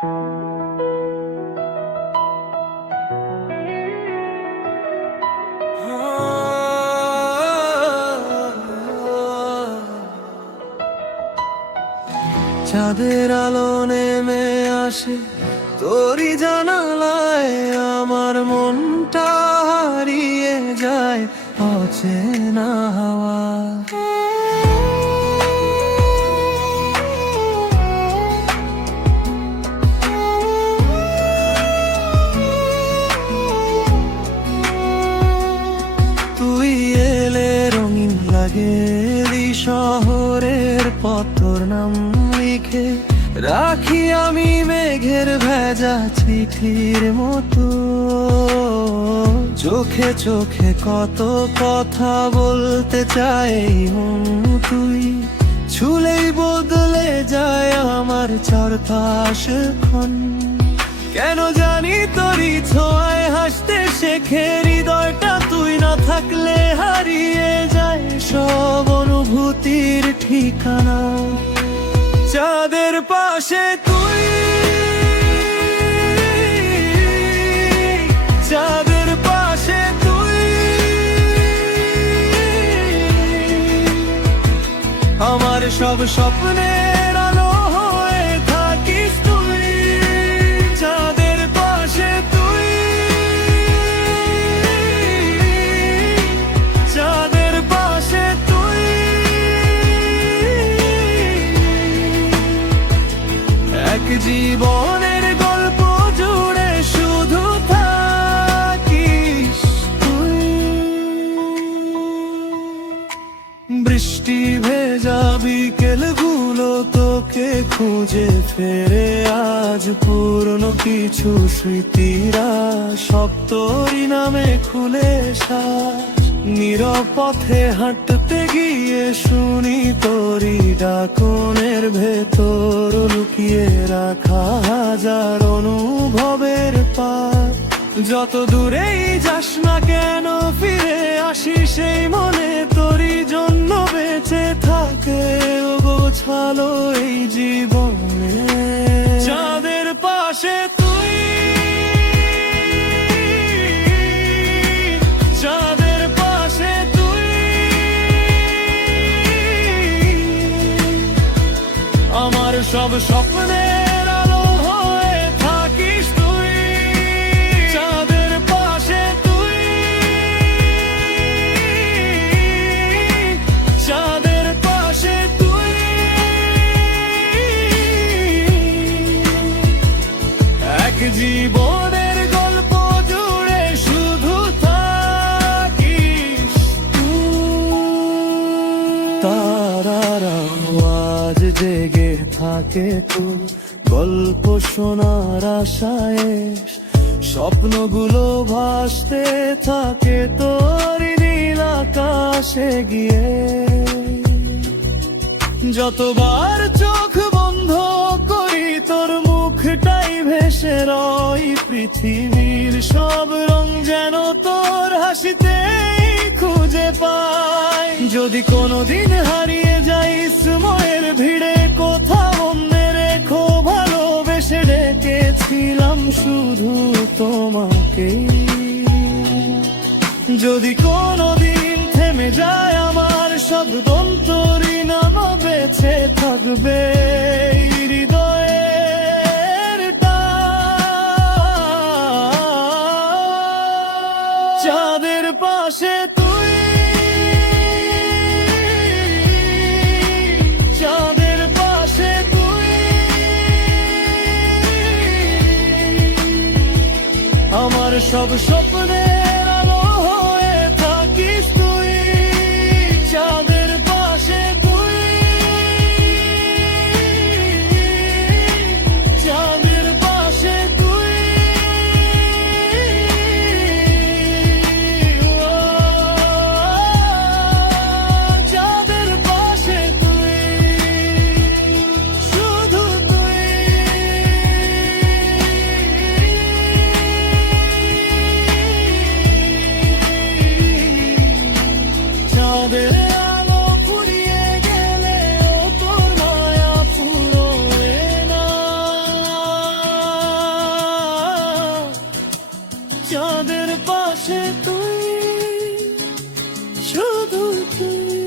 চাঁদের আলো নেমে আসে তোরই জানালায়, আমার মনটা হারিয়ে যায় অচেনা হাওয়া। তুই এলে রঙিন লাগে শহরের পথ, তোর নাম লিখে রাখি আমি মেঘের ভেজা চিঠির মতো। চোখে চোখে কত কথা বলতে চাই, তুই ছুলেই বদলে যায় আমার চারপাশ ক্ষণ। কেন জানি তোরই ছোঁয়ায় হাসতে শেখে হৃদয়টা, তুই না থাকলে হারিয়ে যায় সব অনুভূতির ঠিকানা। চাঁদের পাশে তুই, চাঁদের পাশে তুই, আমার সব স্বপ্নের আলো হয়ে থাকিস তুই। চাঁদের পাশে তুই, চাঁদের পাশে তুই, এক জীবনের গল্প জুড়ে শুধু থাকিস তুই। বৃষ্টি ভেজা বিকেলগুলো তোকে খুঁজে ফেরে আজ, পুরনো কিছু স্মৃতিরা সব তোরই নামে খুলে শ্বাস। নীরব পথে হাঁটতে গিয়ে শুনি তোরই ডাকনের ভেতর লুকিয়ে রাখা হাজার অনুভবের পার। যত দূরেই যাস না কেন ফিরে আসি সেই মনে, তোরই জন্য বেঁচে থাকে গোছালো এই জীবনে। চাঁদের পাশে তুই, চাঁদের পাশে তুই, আমার সব স্বপ্নের আলো হয়ে থাকিস তুই। চাঁদের পাশে তুই, চাঁদের পাশে তুই, এক জীবনের গল্প জুড়ে শুধু থাকিস তুই। তারারা আওয়াজ জেগে থাকে তোর গল্প শোনার আশায়, স্বপ্নগুলো ভাসতে থাকে তোর নীল আকাশে গিয়ে। যতবার চোখ বন্ধ করি তোর মুখটাই ভেসে রয়, পৃথিবীর সব রং যেন তোর হাসিতেই খুঁজে পাই। যদি কোনোদিন হারিয়ে যাই সময়ের ভিড়ে কোথাও, মনে রেখো ভালোবেসে ডেকেছিলাম শুধু তোমাকেই। যদি কোনোদিন থেমে যায় আমার সব দন্তরি নাম বেঁচে থাকবে হৃদয়ের টান। চাঁদের পাশে তুই, চাঁদের পাশে তুই, আমার সব স্বপ্নের আলো হয়ে থাকিস তুই। চাঁদের পাশে তুই, চাঁদের পাশে তুই, চাঁদের পাশে তুই, শুধু তুই। পাশে তুই, শুধু তুই।